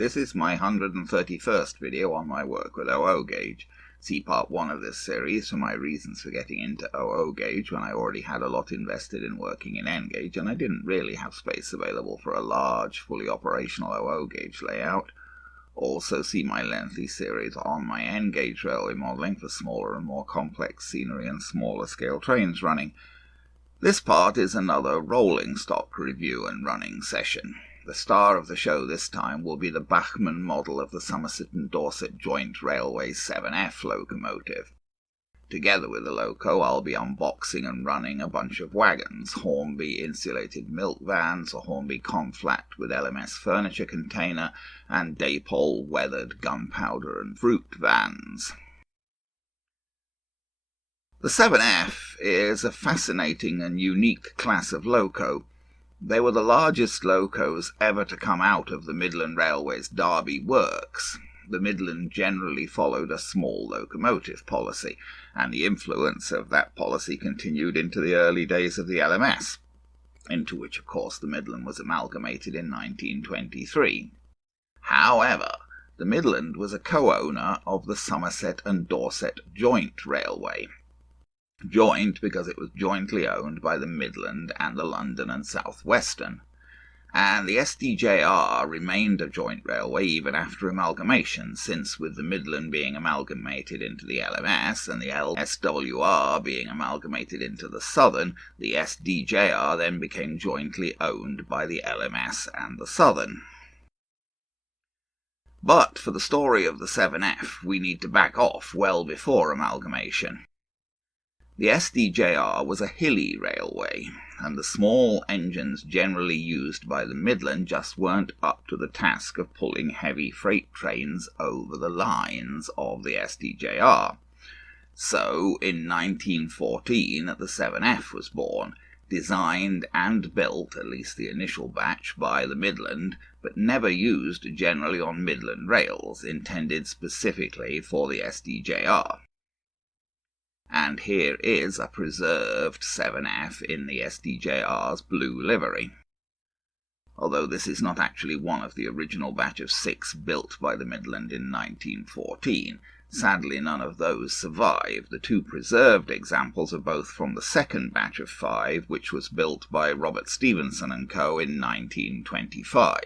This is my 131st video on my work with OO gauge. See part 1 of this series for my reasons for getting into OO gauge when I already had a lot invested in working in N gauge and I didn't really have space available for a large, fully operational OO gauge layout. Also see my lengthy series on my N gauge railway modelling for smaller and more complex scenery and smaller scale trains running. This part is another rolling stock review and running session. The star of the show this time will be the Bachmann model of the Somerset and Dorset Joint Railway 7F locomotive. Together with the loco, I'll be unboxing and running a bunch of wagons, Hornby insulated milk vans, a Hornby conflat with LMS furniture container, and Dapol weathered gunpowder and fruit vans. The 7F is a fascinating and unique class of loco. They were the largest locos ever to come out of the Midland Railway's Derby works. The Midland generally followed a small locomotive policy, and the influence of that policy continued into the early days of the LMS, into which, of course, the Midland was amalgamated in 1923. However, the Midland was a co-owner of the Somerset and Dorset Joint Railway. Joint because it was jointly owned by the Midland and the London and South Western, and the SDJR remained a joint railway even after amalgamation, since with the Midland being amalgamated into the LMS and the SWR being amalgamated into the Southern, the SDJR then became jointly owned by the LMS and the Southern. But for the story of the 7F, we need to back off well before amalgamation. The SDJR was a hilly railway, and the small engines generally used by the Midland just weren't up to the task of pulling heavy freight trains over the lines of the SDJR. So, in 1914, the 7F was born, designed and built, at least the initial batch, by the Midland, but never used generally on Midland rails, intended specifically for the SDJR. And here is a preserved 7F in the SDJR's blue livery. Although this is not actually one of the original batch of 6 built by the Midland in 1914, sadly none of those survive. The 2 preserved examples are both from the second batch of 5, which was built by Robert Stevenson & Co. in 1925.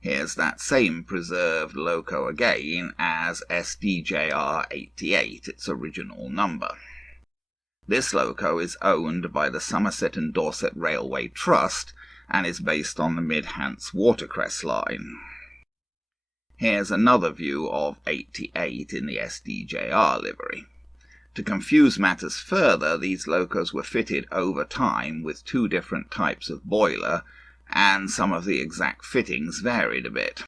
Here's that same preserved loco again as SDJR 88, its original number. This loco is owned by the Somerset and Dorset Railway Trust and is based on the Mid-Hants Watercress line. Here's another view of 88 in the SDJR livery. To confuse matters further, these locos were fitted over time with 2 different types of boiler, and some of the exact fittings varied a bit.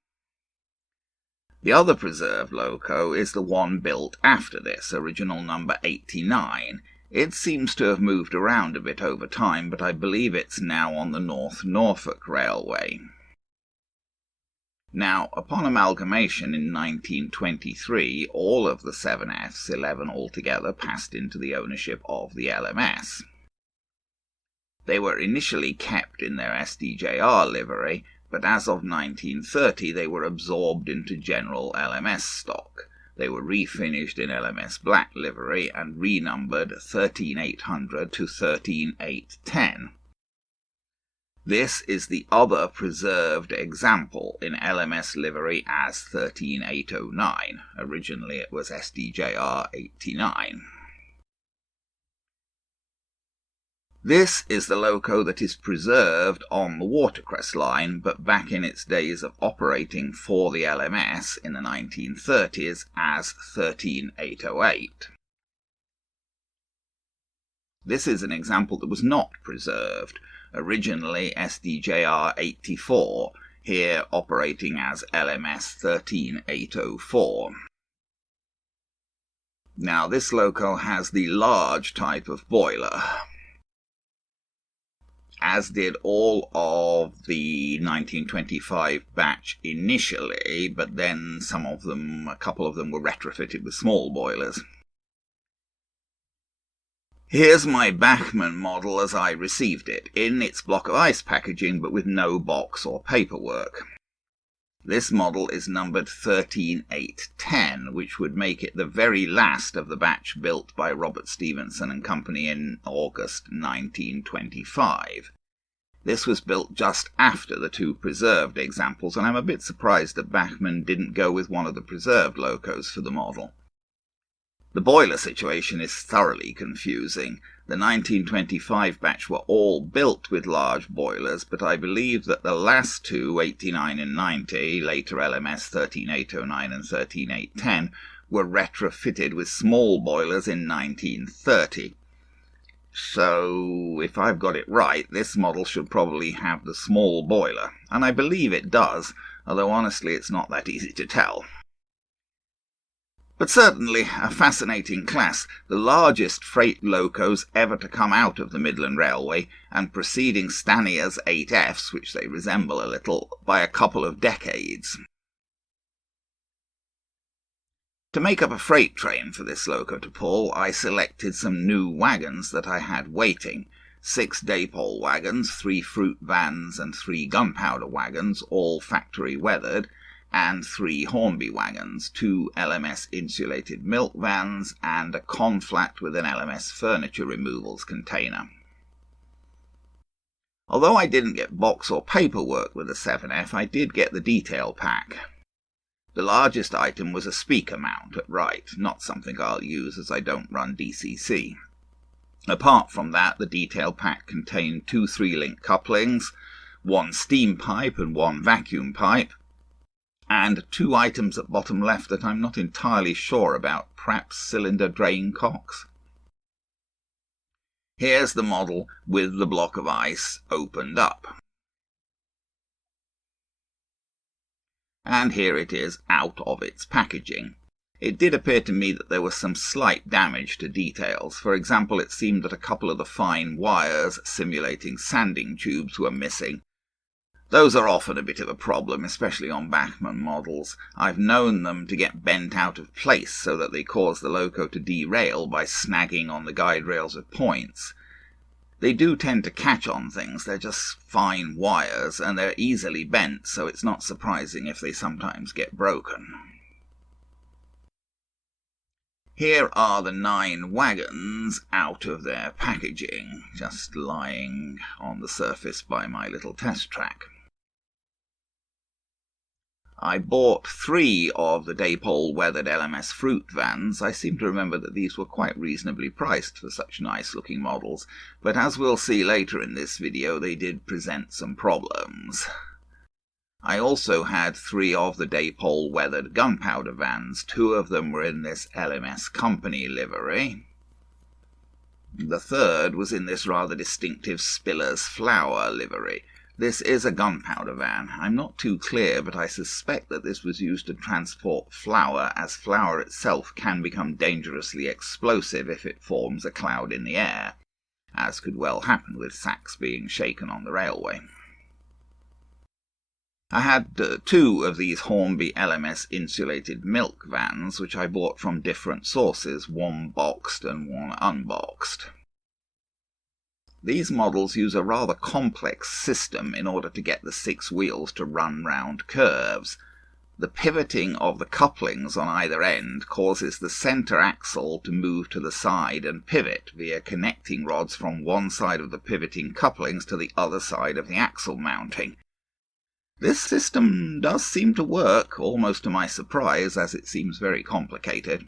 The other preserved loco is the one built after this, original number 89. It seems to have moved around a bit over time, but I believe it's now on the North Norfolk Railway. Now, upon amalgamation in 1923, all of the 7Fs, 11 altogether, passed into the ownership of the LMS. They were initially kept in their SDJR livery, but as of 1930 they were absorbed into general LMS stock. They were refinished in LMS black livery and renumbered 13800 to 13810. This is the other preserved example in LMS livery as 13809. Originally it was SDJR 89. This is the loco that is preserved on the Watercress line, but back in its days of operating for the LMS in the 1930s as 13808. This is an example that was not preserved, originally SDJR 84, here operating as LMS 13804. Now this loco has the large type of boiler, as did all of the 1925 batch initially, but then a couple of them were retrofitted with small boilers. Here's my Bachmann model as I received it, in its block of ice packaging but with no box or paperwork. This model is numbered 13810, which would make it the very last of the batch built by Robert Stephenson and Company in August 1925. This was built just after the two preserved examples, and I'm a bit surprised that Bachmann didn't go with one of the preserved locos for the model. The boiler situation is thoroughly confusing. The 1925 batch were all built with large boilers, but I believe that the last two, 89 and 90, later LMS 13809 and 13810, were retrofitted with small boilers in 1930. So, if I've got it right, this model should probably have the small boiler, and I believe it does, although honestly it's not that easy to tell. But certainly a fascinating class, the largest freight locos ever to come out of the Midland Railway, and preceding Staniyer's 8Fs, which they resemble a little, by a couple of decades. To make up a freight train for this loco to pull, I selected some new wagons that I had waiting. 6 Dapol wagons, 3 fruit vans and 3 gunpowder wagons, all factory weathered, and 3 Hornby wagons, 2 LMS insulated milk vans, and a conflat with an LMS furniture removals container. Although I didn't get box or paperwork with the 7F, I did get the detail pack. The largest item was a speaker mount at right, not something I'll use as I don't run DCC. Apart from that, the detail pack contained 2 3-link couplings, 1 steam pipe and 1 vacuum pipe, and 2 items at bottom left that I'm not entirely sure about, perhaps cylinder drain cocks. Here's the model with the block of ice opened up. And here it is out of its packaging. It did appear to me that there was some slight damage to details. For example, it seemed that a couple of the fine wires simulating sanding tubes were missing. Those are often a bit of a problem, especially on Bachmann models. I've known them to get bent out of place so that they cause the loco to derail by snagging on the guide rails with points. They do tend to catch on things, they're just fine wires, and they're easily bent, so it's not surprising if they sometimes get broken. Here are the 9 wagons out of their packaging, just lying on the surface by my little test track. I bought 3 of the Dapol weathered LMS fruit vans. I seem to remember that these were quite reasonably priced for such nice looking models, but as we'll see later in this video, they did present some problems. I also had 3 of the Dapol weathered gunpowder vans. 2 of them were in this LMS company livery. The 3rd was in this rather distinctive Spiller's Flour livery. This is a gunpowder van. I'm not too clear, but I suspect that this was used to transport flour, as flour itself can become dangerously explosive if it forms a cloud in the air, as could well happen with sacks being shaken on the railway. I had 2 of these Hornby LMS insulated milk vans, which I bought from different sources, one boxed and one unboxed. These models use a rather complex system in order to get the 6 wheels to run round curves. The pivoting of the couplings on either end causes the centre axle to move to the side and pivot via connecting rods from one side of the pivoting couplings to the other side of the axle mounting. This system does seem to work, almost to my surprise, as it seems very complicated.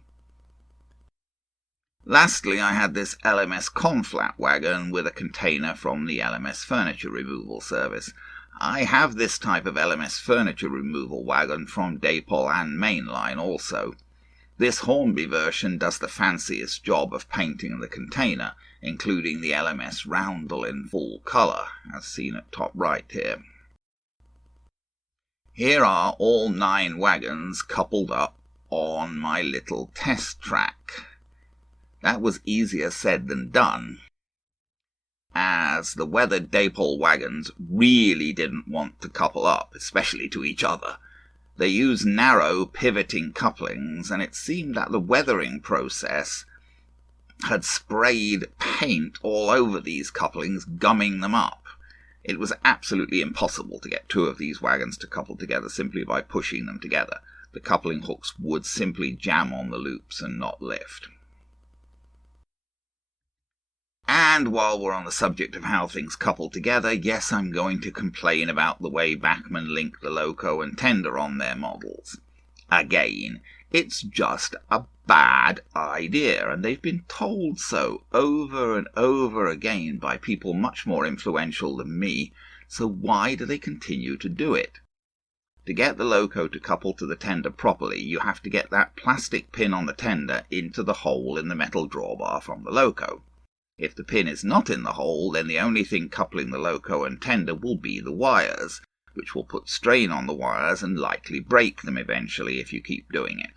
Lastly, I had this LMS conflat wagon with a container from the LMS furniture removal service. I have this type of LMS furniture removal wagon from Dapol and Mainline also. This Hornby version does the fanciest job of painting the container, including the LMS roundel in full colour, as seen at top right here. Here are all 9 wagons coupled up on my little test track. That was easier said than done, as the weathered Dapol wagons really didn't want to couple up, especially to each other. They used narrow pivoting couplings, and it seemed that the weathering process had sprayed paint all over these couplings, gumming them up. It was absolutely impossible to get two of these wagons to couple together simply by pushing them together. The coupling hooks would simply jam on the loops and not lift. And while we're on the subject of how things couple together, yes, I'm going to complain about the way Bachmann link the loco and tender on their models. Again, it's just a bad idea, and they've been told so over and over again by people much more influential than me, so why do they continue to do it? To get the loco to couple to the tender properly, you have to get that plastic pin on the tender into the hole in the metal drawbar from the loco. If the pin is not in the hole, then the only thing coupling the loco and tender will be the wires, which will put strain on the wires and likely break them eventually if you keep doing it.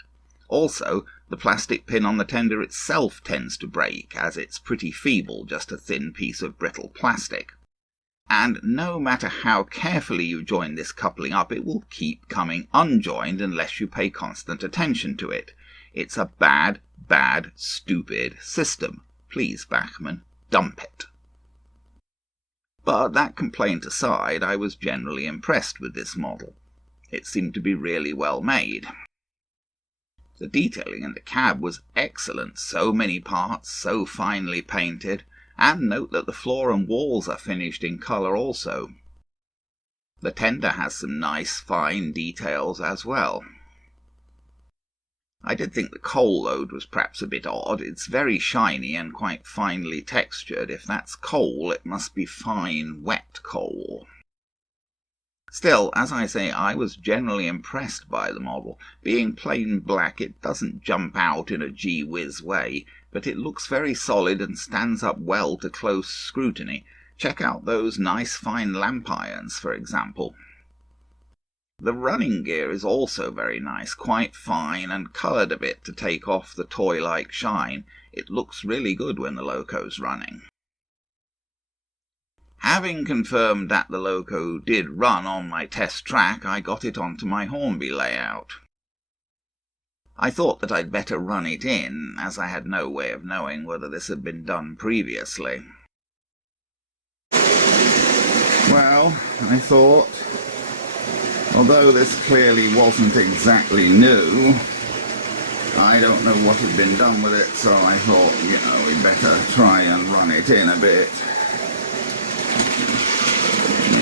Also, the plastic pin on the tender itself tends to break, as it's pretty feeble, just a thin piece of brittle plastic. And no matter how carefully you join this coupling up, it will keep coming unjoined unless you pay constant attention to it. It's a bad, stupid system. Please, Bachmann, dump it. But that complaint aside, I was generally impressed with this model. It seemed to be really well made. The detailing in the cab was excellent, so many parts, so finely painted, and note that the floor and walls are finished in colour also. The tender has some nice fine details as well. I did think the coal load was perhaps a bit odd. It's very shiny and quite finely textured. If that's coal, it must be fine, wet coal. Still, as I say, I was generally impressed by the model. Being plain black, it doesn't jump out in a gee-whiz way, but it looks very solid and stands up well to close scrutiny. Check out those nice fine lamp irons, for example. The running gear is also very nice, quite fine and coloured a bit to take off the toy-like shine. It looks really good when the loco's running. Having confirmed that the loco did run on my test track, I got it onto my Hornby layout. I thought that I'd better run it in, as I had no way of knowing whether this had been done previously. Well, I thought, although this clearly wasn't exactly new, I don't know what had been done with it, so I thought, we'd better try and run it in a bit.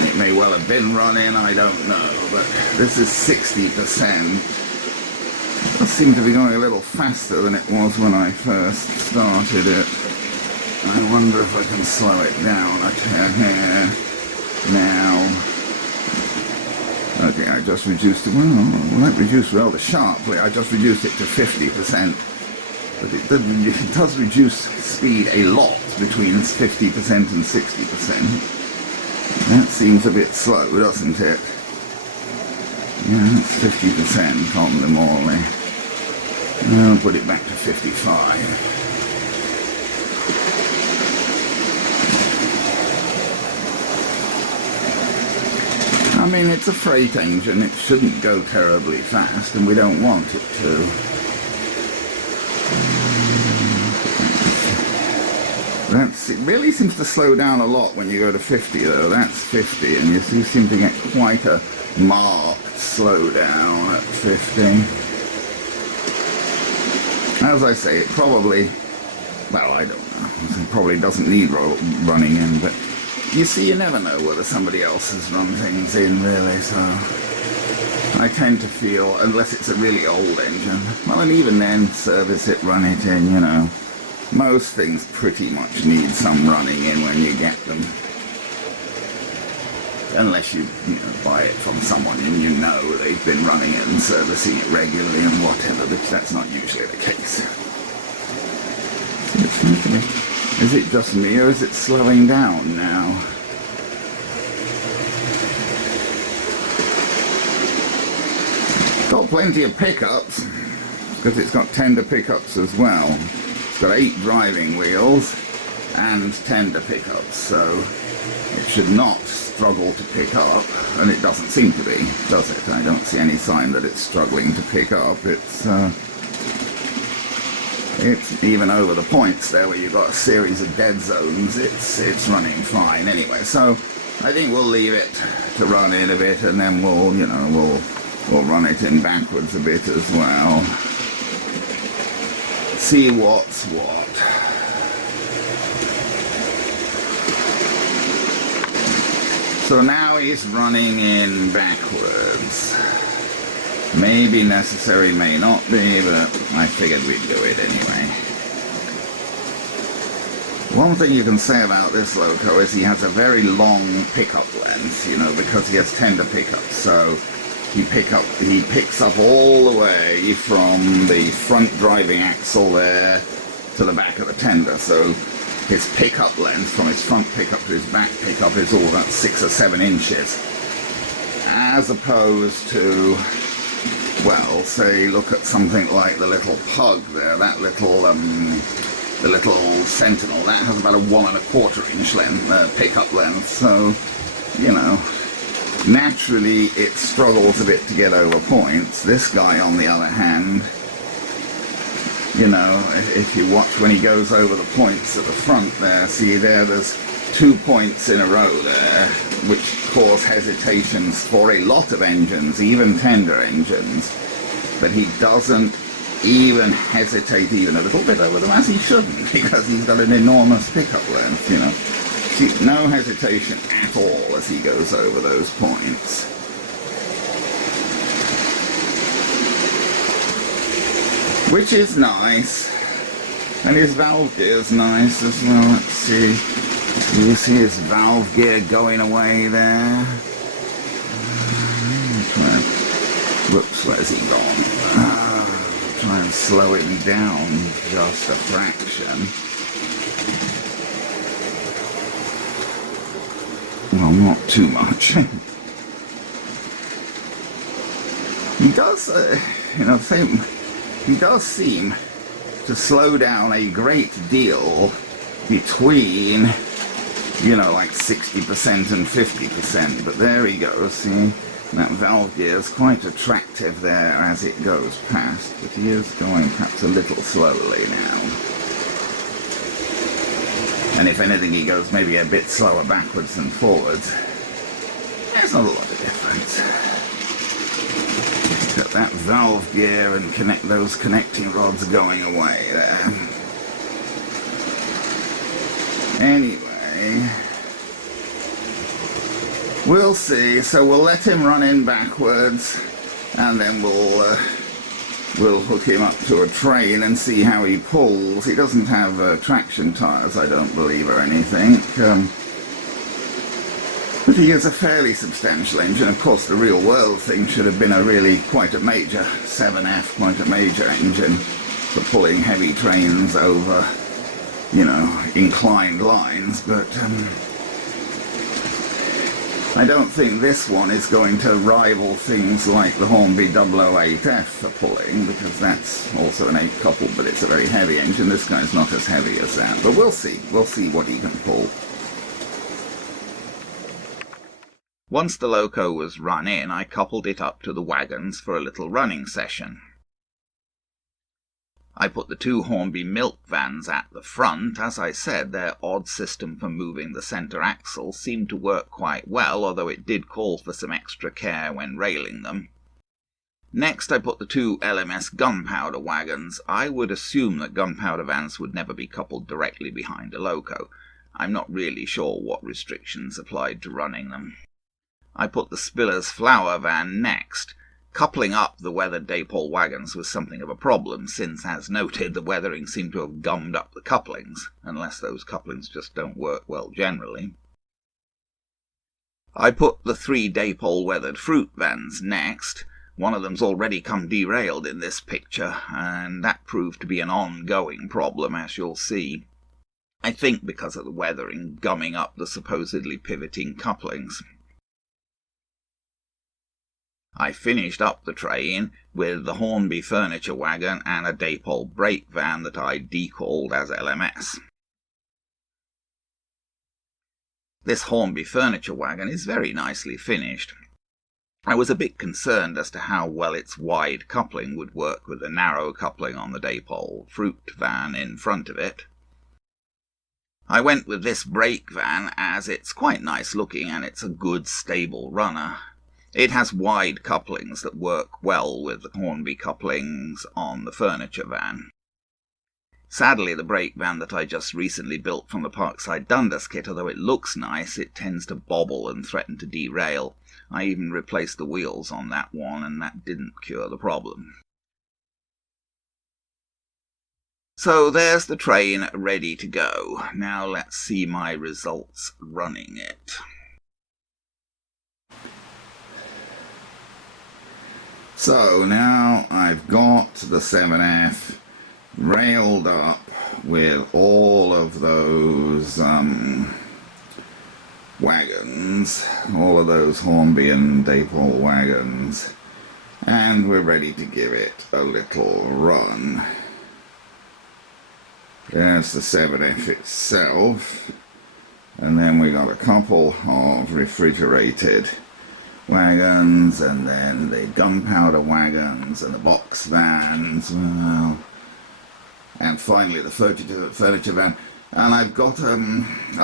It may well have been run in, I don't know, but this is 60%. It does seem to be going a little faster than it was when I first started it. I wonder if I can slow it down a hair now. Okay, I just reduced it. Well, that reduced rather sharply. I just reduced it to 50%. But it does reduce speed a lot between 50% and 60%. That seems a bit slow, doesn't it? Yeah, that's 50% on the Morley. I'll put it back to 55. I mean, it's a freight engine, it shouldn't go terribly fast, and we don't want it to. It really seems to slow down a lot when you go to 50, though. That's 50, and you seem to get quite a marked slowdown at 50. As I say, it probably, well, I don't know, it probably doesn't need running in, but you see, you never know whether somebody else has run things in, really, so I tend to feel, unless it's a really old engine, well, and even then, service it, run it in, most things pretty much need some running in when you get them. Unless you buy it from someone and they've been running it and servicing it regularly and whatever, but that's not usually the case. Is it just me, or is it slowing down now? Got plenty of pickups, because it's got tender pickups as well. It's got 8 driving wheels and tender pickups, so it should not struggle to pick up, and it doesn't seem to be, does it? I don't see any sign that it's struggling to pick up. It's even over the points there where you've got a series of dead zones, it's running fine anyway. So I think we'll leave it to run in a bit, and then we'll, you know, we'll run it in backwards a bit as well. See what's what. So now he's running in backwards. May be necessary, may not be, but I figured we'd do it anyway. One thing you can say about this loco is he has a very long pickup length, you know, because he has tender pickups. So he picks up all the way from the front driving axle there to the back of the tender. So his pickup length from his front pickup to his back pickup is all about 6 or 7 inches. As opposed to, well, say, look at something like the little Pug there, that little, the little Sentinel, that has about a 1 1/4 inch length, pickup length, so, you know, naturally it struggles a bit to get over points. This guy, on the other hand, you know, if you watch when he goes over the points at the front there, see there's 2 points in a row there, which cause hesitations for a lot of engines, even tender engines, but he doesn't even hesitate even a little bit over them, as he shouldn't, because he's got an enormous pickup length, you know. See, no hesitation at all as he goes over those points. Which is nice, and his valve gear is nice as well. Let's see. Do you see his valve gear going away there? Whoops, where's he gone? Try and slow him down just a fraction. Well, not too much. He does, you know, he does seem to slow down a great deal between, you know, like 60% and 50%, but there he goes, see, that valve gear is quite attractive there as it goes past, but he is going perhaps a little slowly now. And if anything, he goes maybe a bit slower backwards than forwards. There's not a lot of difference. Got that valve gear and those connecting rods going away there. Anyway, we'll see. So we'll let him run in backwards, and then we'll hook him up to a train and see how he pulls. He doesn't have traction tyres, I don't believe, or anything. But he is a fairly substantial engine. Of course, the real world thing should have been quite a major 7F, quite a major engine for pulling heavy trains over, you know, inclined lines. But I don't think this one is going to rival things like the Hornby 008F for pulling, because that's also an 8-couple, but it's a very heavy engine. This guy's not as heavy as that. But we'll see. We'll see what he can pull. Once the loco was run in, I coupled it up to the wagons for a little running session. I put the 2 Hornby milk vans at the front. As I said, their odd system for moving the centre axle seemed to work quite well, although it did call for some extra care when railing them. Next, I put the 2 LMS Gunpowder Wagons. I would assume that gunpowder vans would never be coupled directly behind a loco. I'm not really sure what restrictions applied to running them. I put the Spiller's Flour van next. Coupling up the weathered Dapol wagons was something of a problem, since, as noted, the weathering seemed to have gummed up the couplings, unless those couplings just don't work well generally. I put the 3 Dapol weathered fruit vans next. One of them's already come derailed in this picture, and that proved to be an ongoing problem, as you'll see. I think because of the weathering gumming up the supposedly pivoting couplings. I finished up the train with the Hornby furniture wagon and a Dapol brake van that I decalled as LMS. This Hornby furniture wagon is very nicely finished. I was a bit concerned as to how well its wide coupling would work with the narrow coupling on the Dapol fruit van in front of it. I went with this brake van as it's quite nice looking and it's a good stable runner. It has wide couplings that work well with the Hornby couplings on the furniture van. Sadly, the brake van that I just recently built from the Parkside Dundas kit, although it looks nice, it tends to bobble and threaten to derail. I even replaced the wheels on that one and that didn't cure the problem. So there's the train ready to go. Now let's see my results running it. So now I've got the 7F railed up with all of those wagons, all of those Hornby and Dapol wagons, and we're ready to give it a little run. There's the 7F itself, and then we got a couple of refrigerated wagons, and then the gunpowder wagons and the box vans, well, and finally the furniture van. And I've got a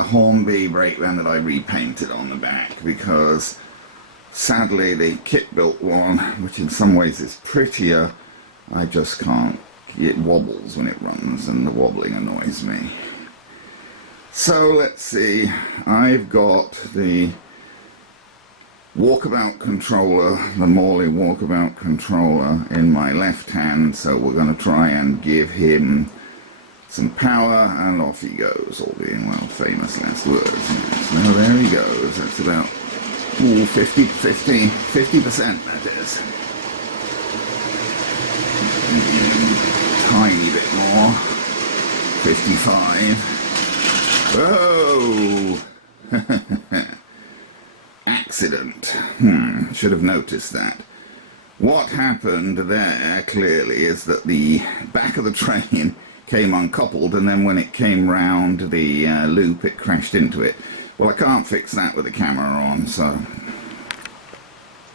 Hornby brake van that I repainted on the back because sadly the kit built one, which in some ways is prettier, I just can't. It wobbles when it runs and the wobbling annoys me. So let's see, I've got the walkabout controller, the Morley walkabout controller in my left hand, so we're going to try and give him some power, and off he goes, all being well, famous last words. Yes. Now there he goes, that's about 50% that is. Tiny bit more, 55. Oh! Accident. Should have noticed that. What happened there, clearly, is that the back of the train came uncoupled, and then when it came round the loop, it crashed into it. Well, I can't fix that with the camera on, so...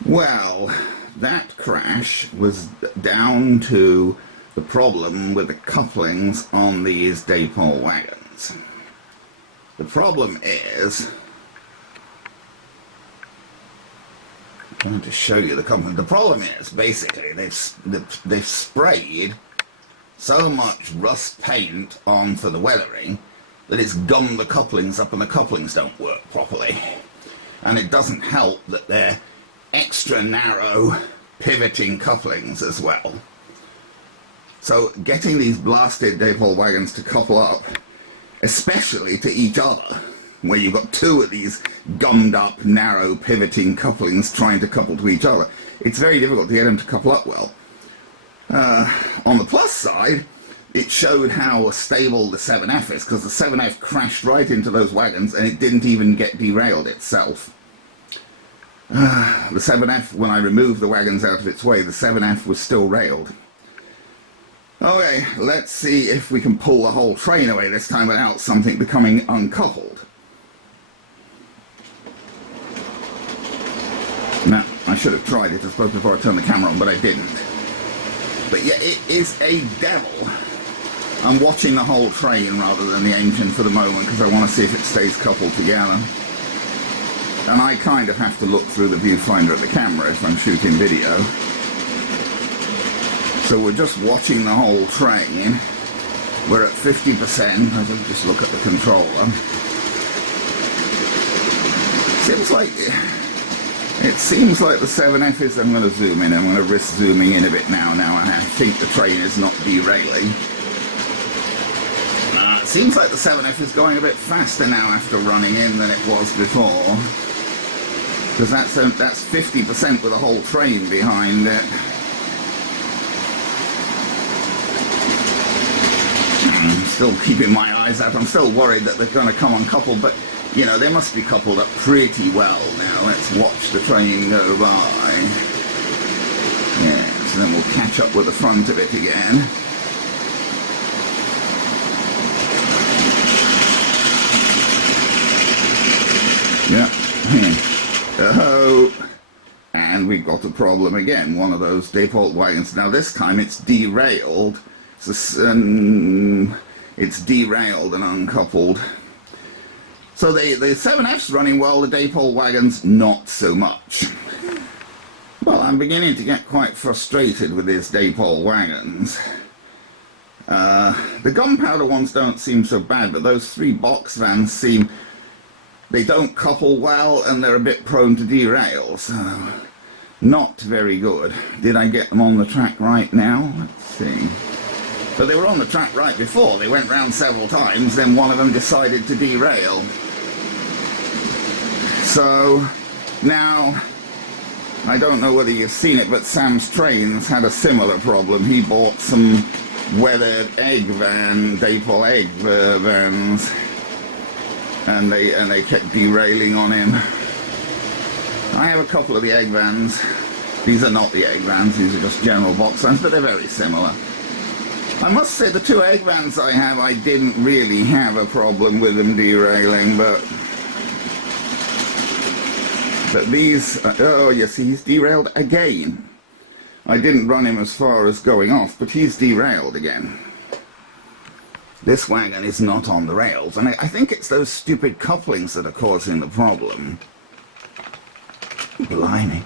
Well, that crash was down to the problem with the couplings on these Dapol wagons. The problem is... I'm going to show you the coupling. The problem is, basically, they've sprayed so much rust paint onto the weathering that it's gummed the couplings up and the couplings don't work properly. And it doesn't help that they're extra narrow pivoting couplings as well. So getting these blasted Dapol wagons to couple up, especially to each other, where you've got two of these gummed up narrow pivoting couplings trying to couple to each other, it's very difficult to get them to couple up well. On the plus side, it showed how stable the 7F is, because the 7F crashed right into those wagons and it didn't even get derailed itself. The 7F, when I removed the wagons out of its way, the 7F was still railed. Okay, let's see if we can pull the whole train away this time without something becoming uncoupled. No, I should have tried it, I suppose, before I turned the camera on, but I didn't. But yeah, it is a devil. I'm watching the whole train rather than the engine for the moment because I want to see if it stays coupled together. And I kind of have to look through the viewfinder of the camera if I'm shooting video. So we're just watching the whole train. We're at 50%. I can just look at the controller. It seems like the 7F is... I'm going to zoom in. I'm going to risk zooming in a bit now. Now I think the train is not derailing. It seems like the 7F is going a bit faster now after running in than it was before. Because that's 50% with the whole train behind it. I'm still keeping my eyes out. I'm still worried that they're going to come uncoupled, but, you know, they must be coupled up pretty well now. Let's watch the train go by. Yes, then we'll catch up with the front of it again. Yeah. Oh, and we've got a problem again. One of those Dapol wagons. Now this time it's derailed. It's derailed and uncoupled. So the 7F's running well, the Dapol wagons not so much. Well, I'm beginning to get quite frustrated with these Dapol wagons. The gunpowder ones don't seem so bad, but those 3 box vans seem... they don't couple well and they're a bit prone to derail, so not very good. Did I get them on the track right now? Let's see. But they were on the track right before. They went round several times, then one of them decided to derail. So now, I don't know whether you've seen it, but Sam's Trains had a similar problem. He bought some weathered egg van, Dapol egg vans, and they kept derailing on him. I have a couple of the egg vans. These are not the egg vans, these are just general box vans, but they're very similar. I must say the 2 egg vans I have, I didn't really have a problem with them derailing, but these, oh you see, he's derailed again. I didn't run him as far as going off, but he's derailed again. This wagon is not on the rails, and I think it's those stupid couplings that are causing the problem. Blimey.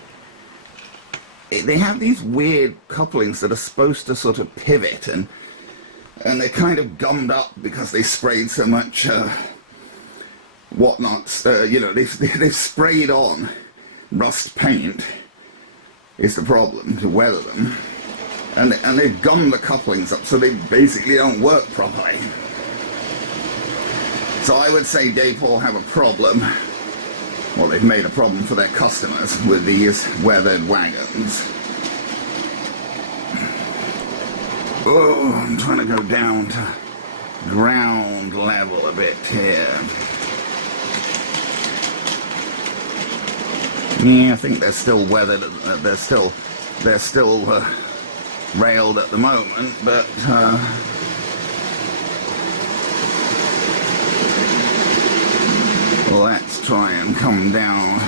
They have these weird couplings that are supposed to sort of pivot, and they're kind of gummed up because they sprayed so much whatnot. You know, they've sprayed on rust paint is the problem to weather them, and they've gummed the couplings up so they basically don't work properly. So I would say Dapol have a problem. Well, they've made a problem for their customers with these weathered wagons. Oh, I'm trying to go down to ground level a bit here. Yeah, I think they're still weathered. They're still railed at the moment, but let's try and come down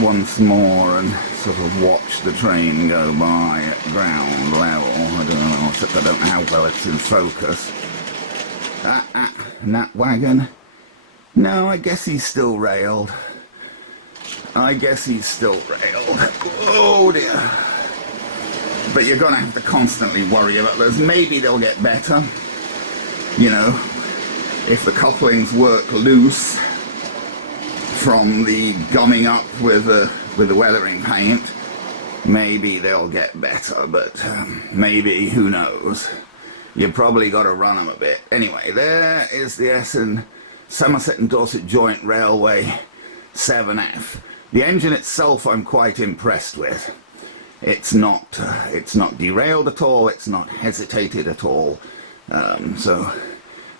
once more and sort of watch the train go by at ground level. I don't know, except I don't know how well it's in focus. And that wagon? No, I guess he's still railed. I guess he's still railed. Oh dear. But you're going to have to constantly worry about those. Maybe they'll get better. You know, if the couplings work loose from the gumming up with the weathering paint, maybe they'll get better, but maybe, who knows. You probably got to run them a bit. Anyway, there is the Somerset and Dorset Joint Railway 7F. The engine itself I'm quite impressed with. It's not derailed at all, it's not hesitated at all, so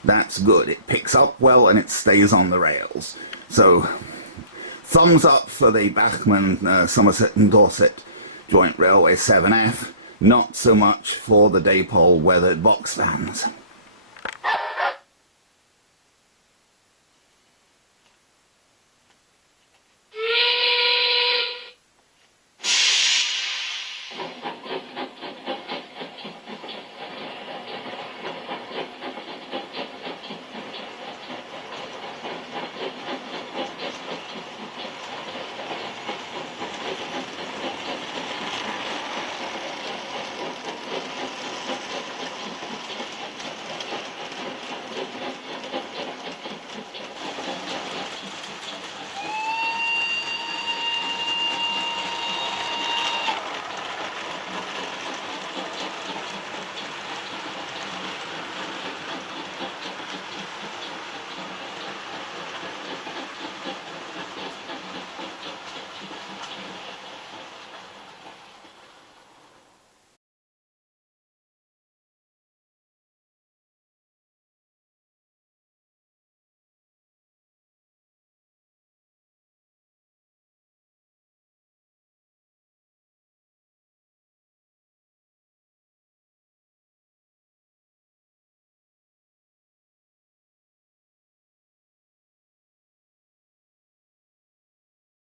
that's good. It picks up well and it stays on the rails. So thumbs up for the Bachmann Somerset and Dorset Joint Railway 7F, not so much for the Dapol weathered box vans.